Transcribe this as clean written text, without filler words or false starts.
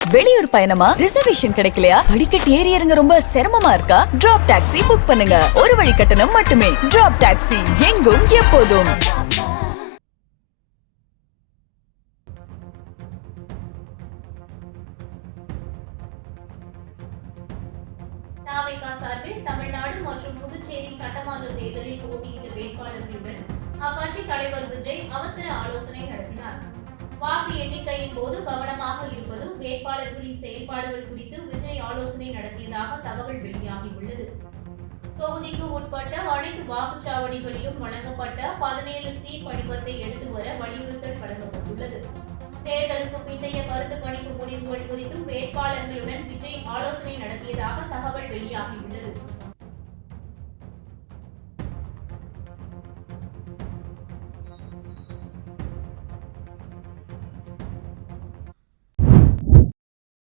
வெளியூர் பயணமா? ரிசர்வேஷன் கிடைக்கலையா? படிக்கட்டு ஏறி இறங்க ரொம்ப சிரமமா இருக்கா? டிராப் டாக்ஸி புக் பண்ணுங்க. ஒரு வழி கட்டணம் மட்டுமே. டிராப் டாக்ஸி, எங்கும் எப்போதும். தாவேகா சார்பில் தமிழ்நாடு மற்றும் புதுச்சேரி சட்டமன்ற தேர்தலில் போட்டியிட்ட வேட்பாளர்களுடன் அக்கட்சி தலைவர் விஜய் அவசர ஆலோசனை நடத்தினார். வாக்கு எண்ணிக்கையின் போது கவனமாக இருப்பது, வேட்பாளர்களின் செயல்பாடுகள் குறித்து விஜய் ஆலோசனை நடத்தியதாக தகவல் வெளியாகியுள்ளது. தொகுதிக்கு உட்பட்ட அனைத்து வாக்குச்சாவடிகளிலும் வழங்கப்பட்ட 17C படிவத்தை எடுத்து வர வலியுறுத்தல் வழங்கப்பட்டுள்ளது. தேர்தலுக்கு பிந்தைய கருத்து கணிப்பு முடிவுகள் குறித்து